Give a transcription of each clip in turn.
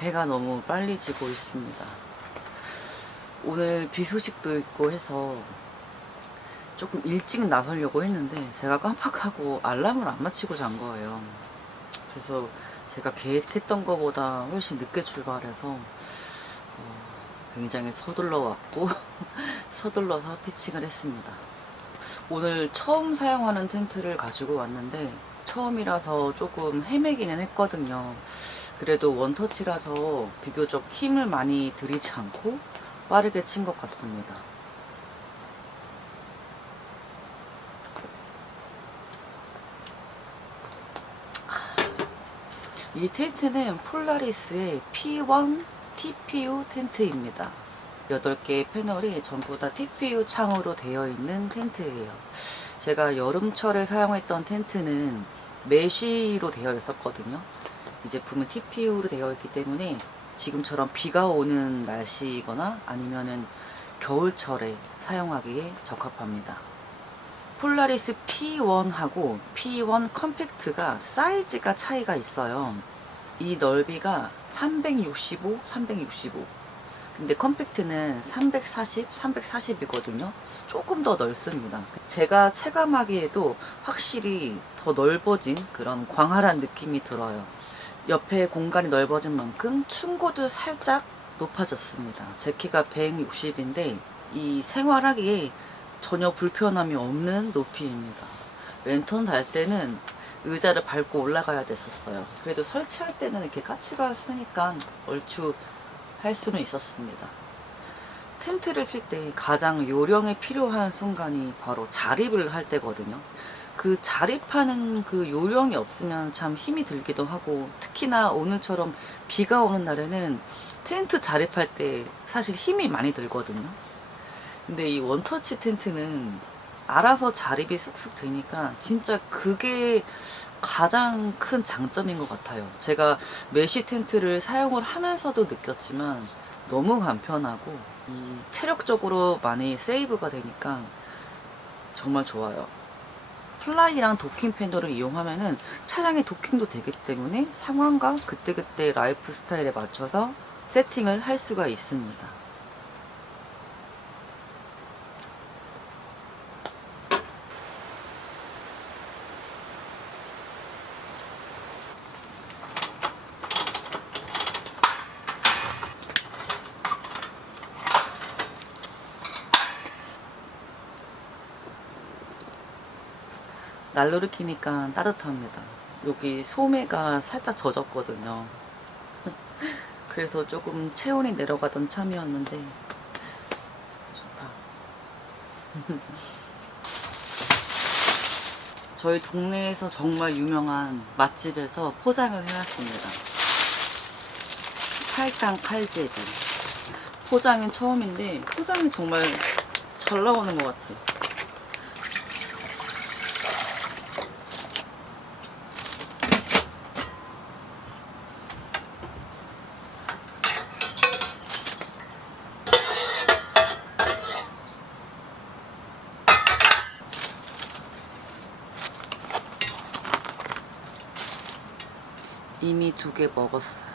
해가 너무 빨리 지고 있습니다. 오늘 비 소식도 있고 해서 조금 일찍 나서려고 했는데 제가 깜빡하고 알람을 안 맞추고 잔 거예요. 그래서 제가 계획했던 것보다 훨씬 늦게 출발해서 굉장히 서둘러 왔고 서둘러서 피칭을 했습니다. 오늘 처음 사용하는 텐트를 가지고 왔는데 처음이라서 조금 헤매기는 했거든요. 그래도 원터치라서 비교적 힘을 많이 들이지 않고 빠르게 친 것 같습니다. 이 텐트는 폴라리스의 P1 TPU 텐트입니다. 8개의 패널이 전부 다 TPU 창으로 되어 있는 텐트예요. 제가 여름철에 사용했던 텐트는 메쉬로 되어 있었거든요. 이 제품은 TPU로 되어 있기 때문에 지금처럼 비가 오는 날씨거나 아니면은 겨울철에 사용하기에 적합합니다. 폴라리스 P1하고 P1 컴팩트가 사이즈가 차이가 있어요. 이 넓이가 365, 365. 근데 컴팩트는 340, 340이거든요. 조금 더 넓습니다. 제가 체감하기에도 확실히 더 넓어진 그런 광활한 느낌이 들어요. 옆에 공간이 넓어진 만큼 충고도 살짝 높아졌습니다. 제 키가 160인데 이 생활하기에 전혀 불편함이 없는 높이입니다. 랜턴 달 때는 의자를 밟고 올라가야 됐었어요. 그래도 설치할 때는 이렇게 까치가 쓰니까 얼추 할 수는 있었습니다. 텐트를 칠 때 가장 요령이 필요한 순간이 바로 자립을 할 때거든요. 그 자립하는 그 요령이 없으면 참 힘이 들기도 하고, 특히나 오늘처럼 비가 오는 날에는 텐트 자립할 때 사실 힘이 많이 들거든요. 근데 이 원터치 텐트는 알아서 자립이 쑥쑥 되니까 진짜 그게 가장 큰 장점인 것 같아요. 제가 메쉬 텐트를 사용을 하면서도 느꼈지만 너무 간편하고 이 체력적으로 많이 세이브가 되니까 정말 좋아요. 플라이랑 도킹 패널을 이용하면은 차량의 도킹도 되기 때문에 상황과 그때그때 라이프 스타일에 맞춰서 세팅을 할 수가 있습니다. 난로를 켜니까 따뜻합니다. 여기 소매가 살짝 젖었거든요. 그래서 조금 체온이 내려가던 참이었는데 좋다. 저희 동네에서 정말 유명한 맛집에서 포장을 해놨습니다. 팔당 칼제비. 포장은 처음인데 포장이 정말 잘 나오는 것 같아요. 이미 2개 먹었어요.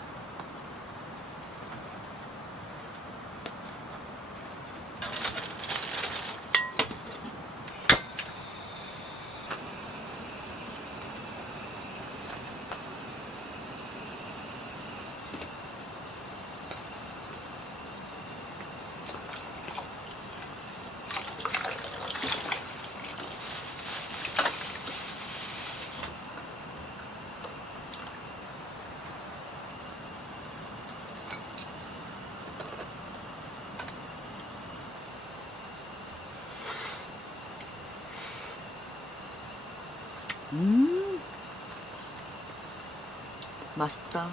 맛있다.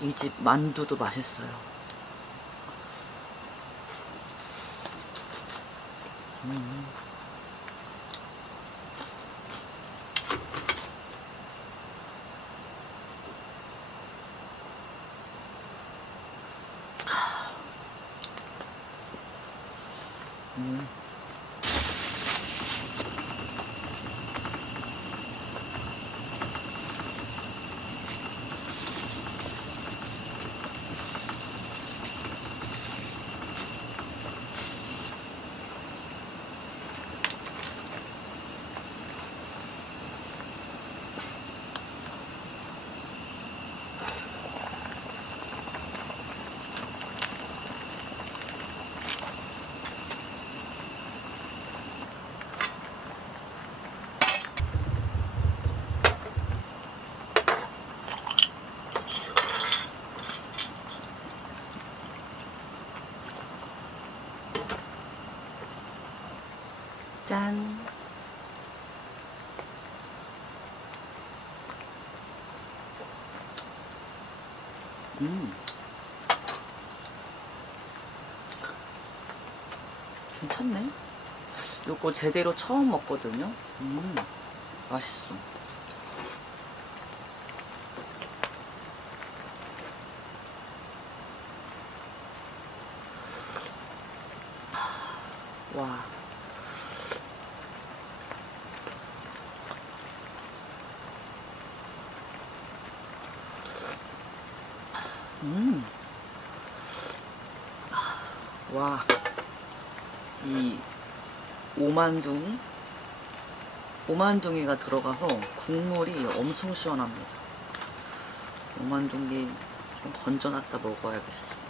이 집 만두도 맛있어요. 짠. 괜찮네. 요거 제대로 처음 먹거든요. 맛있어. 와. 와. 이 오만둥이가 들어가서 국물이 엄청 시원합니다. 오만둥이 좀 건져놨다 먹어야겠어.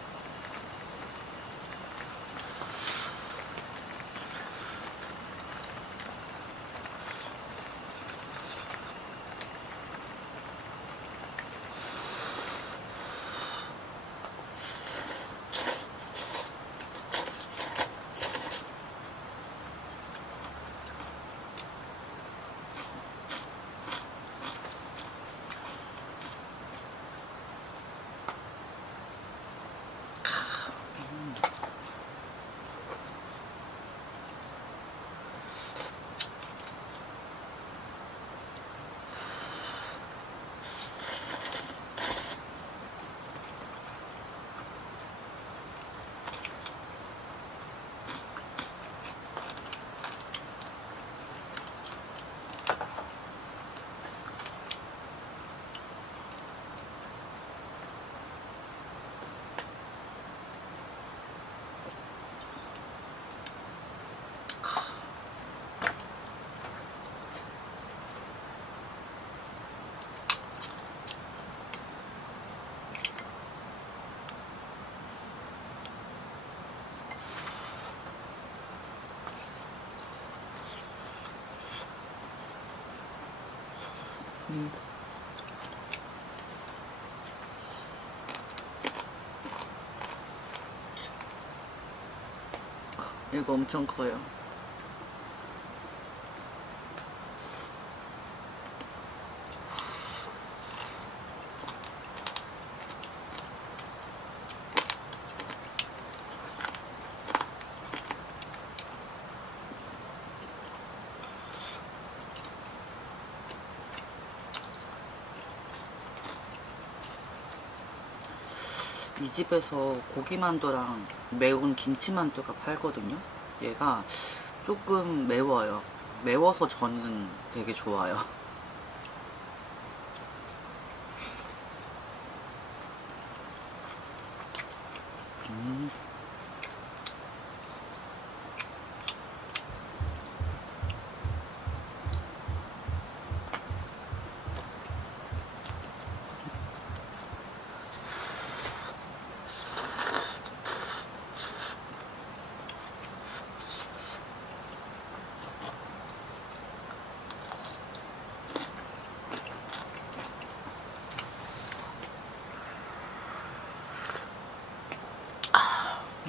이거 엄청 커요. 이 집에서 고기만두랑 매운 김치만두가 팔거든요. 얘가 조금 매워요. 매워서 저는 되게 좋아요.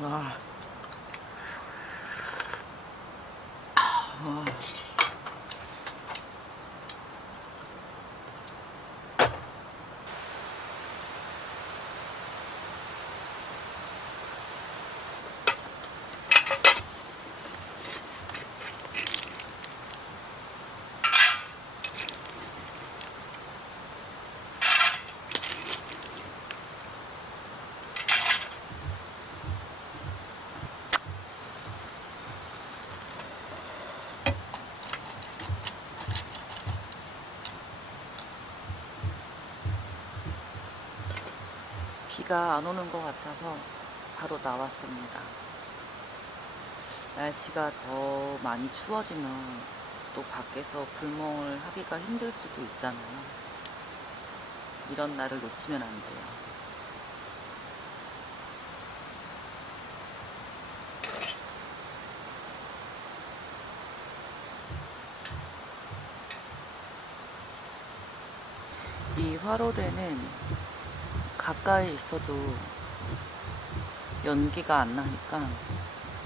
와. 와. 비가 안 오는 것 같아서 바로 나왔습니다. 날씨가 더 많이 추워지면 또 밖에서 불멍을 하기가 힘들 수도 있잖아요. 이런 날을 놓치면 안 돼요. 이 화로대는 가까이 있어도 연기가 안 나니까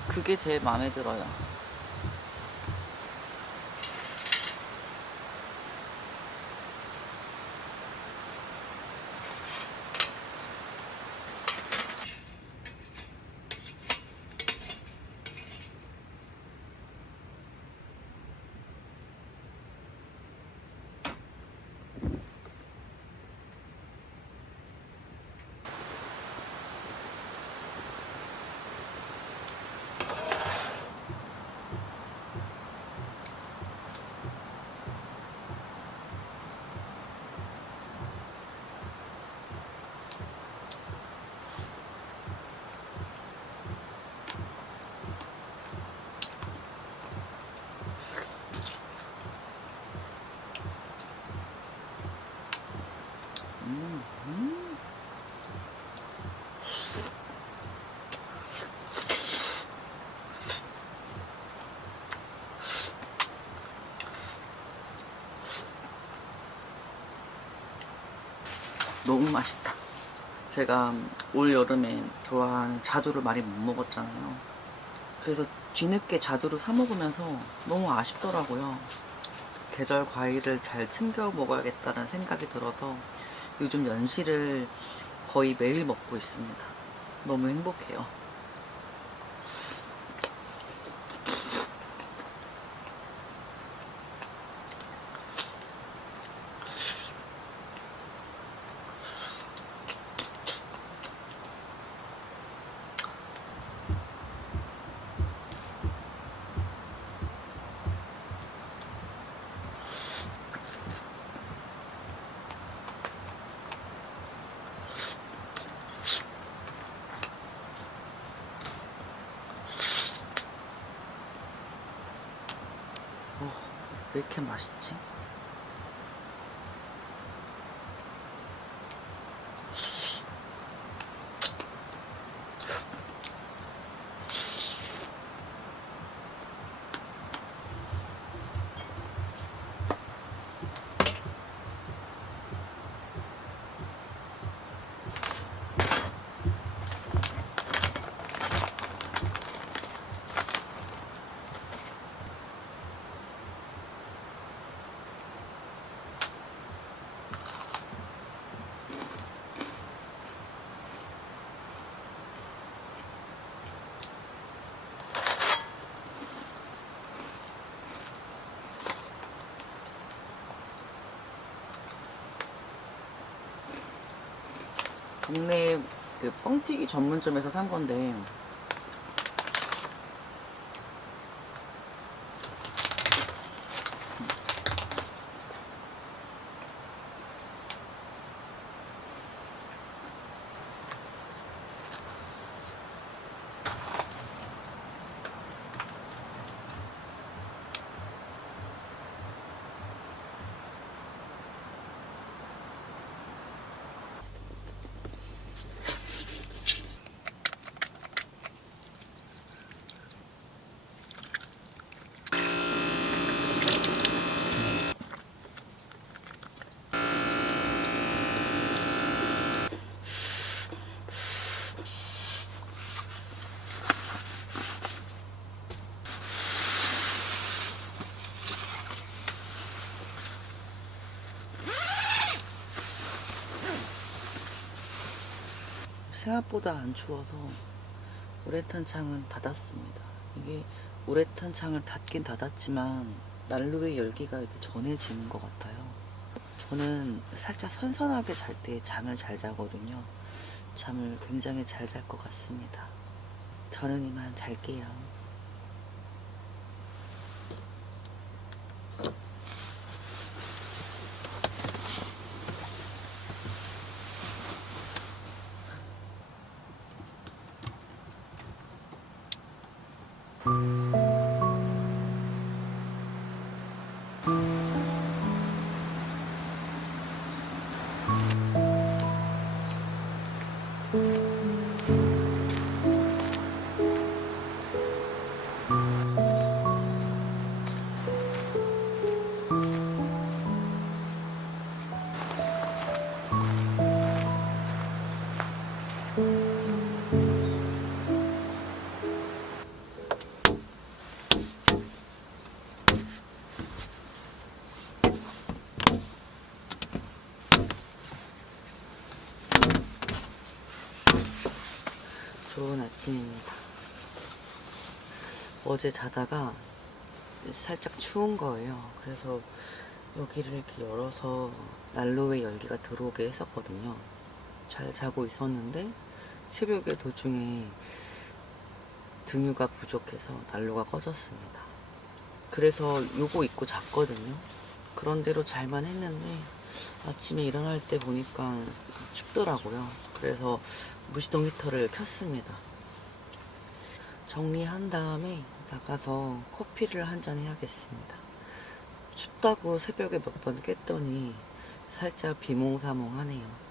그게 제일 마음에 들어요. 너무 맛있다. 제가 올 여름에 좋아하는 자두를 많이 못 먹었잖아요. 그래서 뒤늦게 자두를 사 먹으면서 너무 아쉽더라고요. 계절 과일을 잘 챙겨 먹어야겠다는 생각이 들어서 요즘 연시를 거의 매일 먹고 있습니다. 너무 행복해요. 왜 이렇게 맛있지? 동네 그 뻥튀기 전문점에서 산 건데 생각보다 안 추워서 우레탄 창은 닫았습니다. 이게 우레탄 창을 닫긴 닫았지만 난로의 열기가 이렇게 전해지는 것 같아요. 저는 살짝 선선하게 잘 때 잠을 잘 자거든요. 잠을 굉장히 잘 잘 것 같습니다. 저는 이만 잘게요. 좋은 아침입니다. 어제 자다가 살짝 추운 거예요. 그래서 여기를 이렇게 열어서 난로에 열기가 들어오게 했었거든요. 잘 자고 있었는데 새벽에 도중에 등유가 부족해서 난로가 꺼졌습니다. 그래서 요거 입고 잤거든요. 그런대로 잘만 했는데 아침에 일어날 때 보니까 춥더라고요. 그래서 무시동 히터를 켰습니다. 정리한 다음에 나가서 커피를 한 잔 해야겠습니다. 춥다고 새벽에 몇 번 깼더니 살짝 비몽사몽하네요.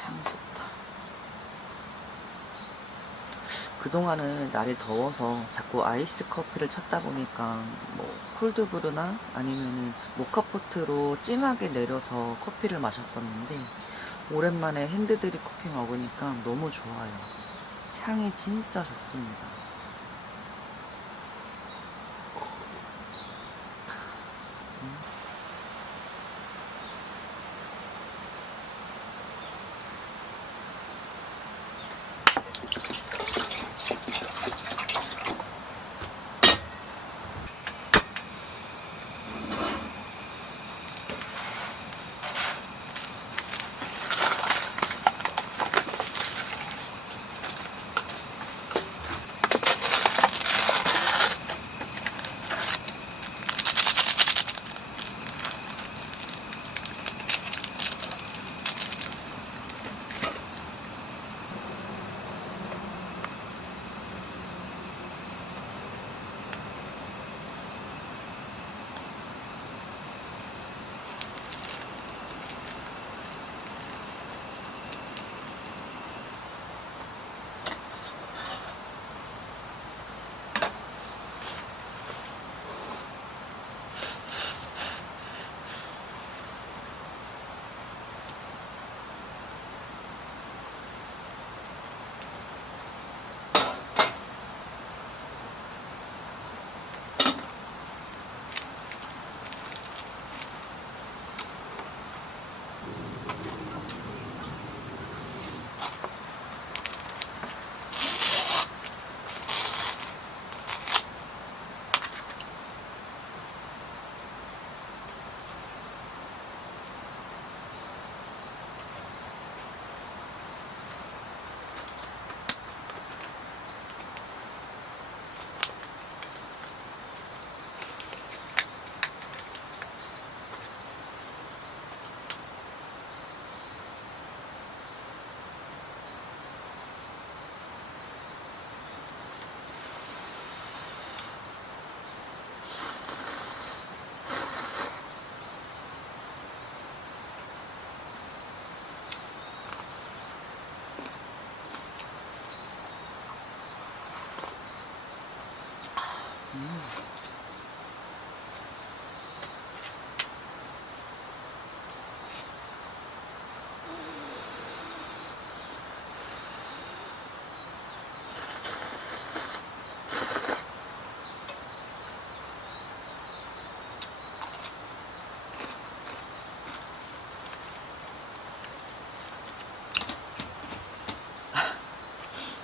향 좋다. 그동안은 날이 더워서 자꾸 아이스 커피를 찾다 보니까 뭐 콜드브루나 아니면은 모카포트로 진하게 내려서 커피를 마셨었는데, 오랜만에 핸드드립 커피 먹으니까 너무 좋아요. 향이 진짜 좋습니다.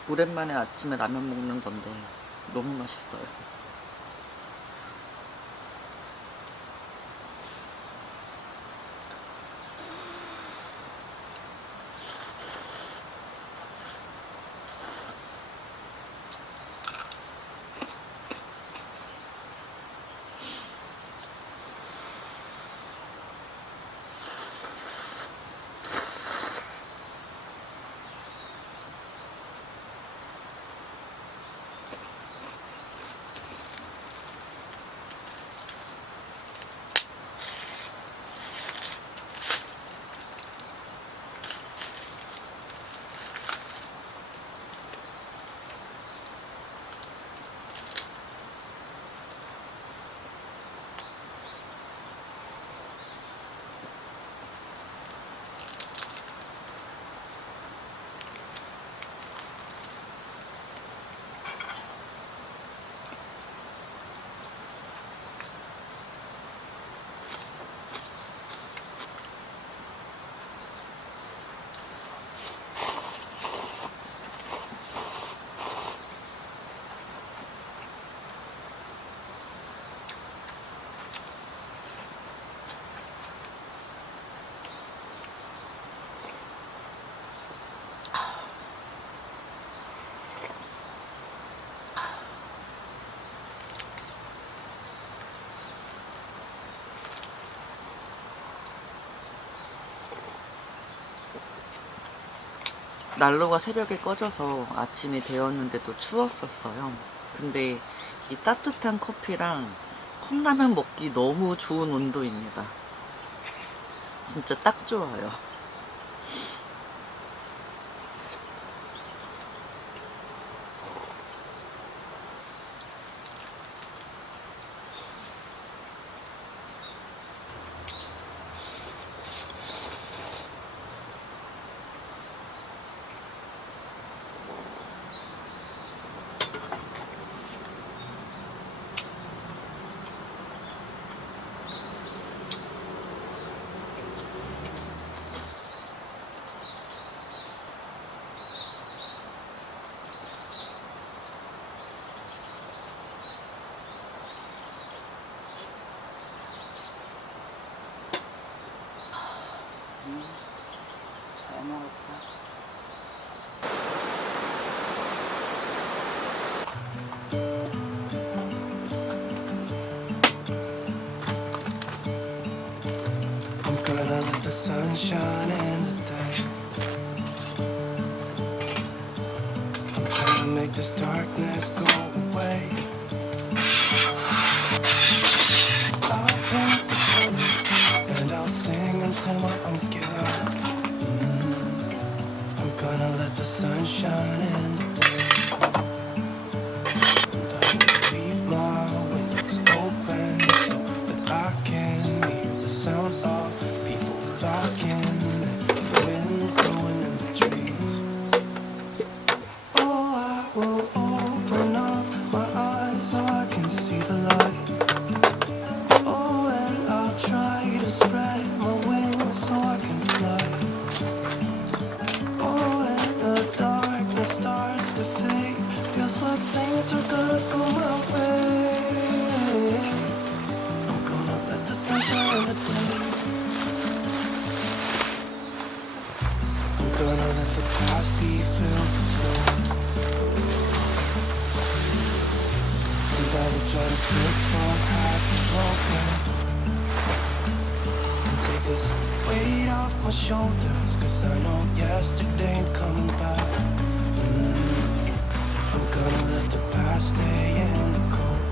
오랜만에 아침에 라면 먹는 건데 너무 맛있어요. 난로가 새벽에 꺼져서 아침이 되었는데도 추웠었어요. 근데 이 따뜻한 커피랑 컵라면 먹기 너무 좋은 온도입니다. 진짜 딱 좋아요. 잘 먹었다. I'm gonna let the sun shine in the day. I'm trying to make this darkness go away. I'll paint the colors and I'll sing until my lungs give out. I'm gonna let the sun shine in the day. And I will leave my windows open so that I can hear the sound of people talking and the wind blowing in the trees. Oh, I will open up my eyes so I can see the light. Oh, and I'll try to spread my wings so I can fly. Oh, and the darkness starts to fade. Feels like things are gonna go my way. I'm gonna let the sun shine in the day. I'm gonna let the past be filled with joy. And I will try to fix what has been broken. And take this weight off my shoulders, 'cause I know yesterday ain't coming back. I'm gonna let the past stay in the cold.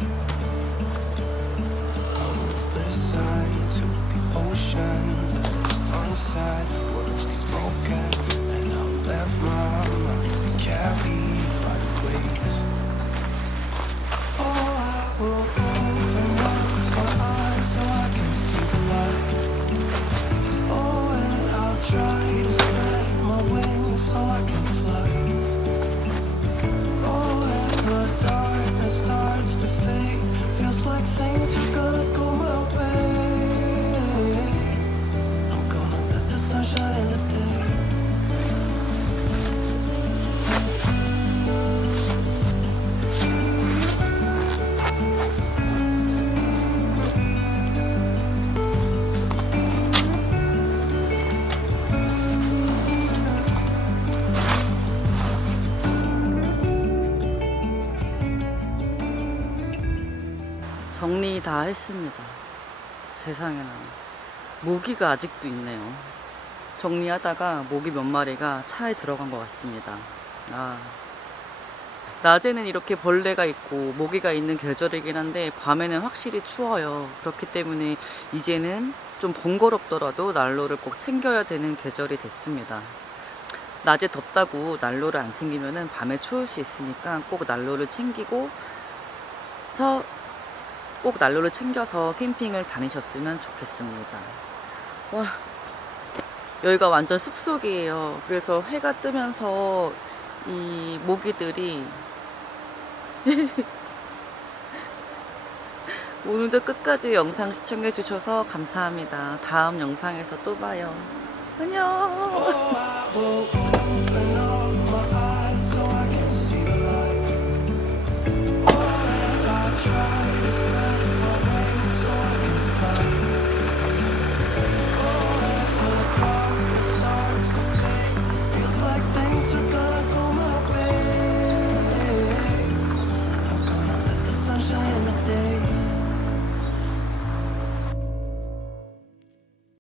I will listen to the ocean that is unsaid, words be spoken, and I'll let my mind be carried by the waves. Oh, I will open up my eyes so I can see the light. Oh, and I'll try to spread my wings so I can fly. Oh, and the darkness starts to fade. Feels like things are gonna go my way. I'm gonna let the sun shine in the day. 정리 다 했습니다. 세상에나 모기가 아직도 있네요. 정리하다가 모기 몇 마리가 차에 들어간 것 같습니다. 낮에는 이렇게 벌레가 있고 모기가 있는 계절이긴 한데 밤에는 확실히 추워요. 그렇기 때문에 이제는 좀 번거롭더라도 난로를 꼭 챙겨야 되는 계절이 됐습니다. 낮에 덥다고 난로를 안 챙기면은 밤에 추울 수 있으니까 꼭 난로를 챙겨서 캠핑을 다니셨으면 좋겠습니다. 와, 여기가 완전 숲속이에요. 그래서 해가 뜨면서 이 모기들이 오늘도 끝까지 영상 시청해 주셔서 감사합니다. 다음 영상에서 또 봐요. 안녕. Oh, I will open up my eyes so I can see the light. Oh, and I'll try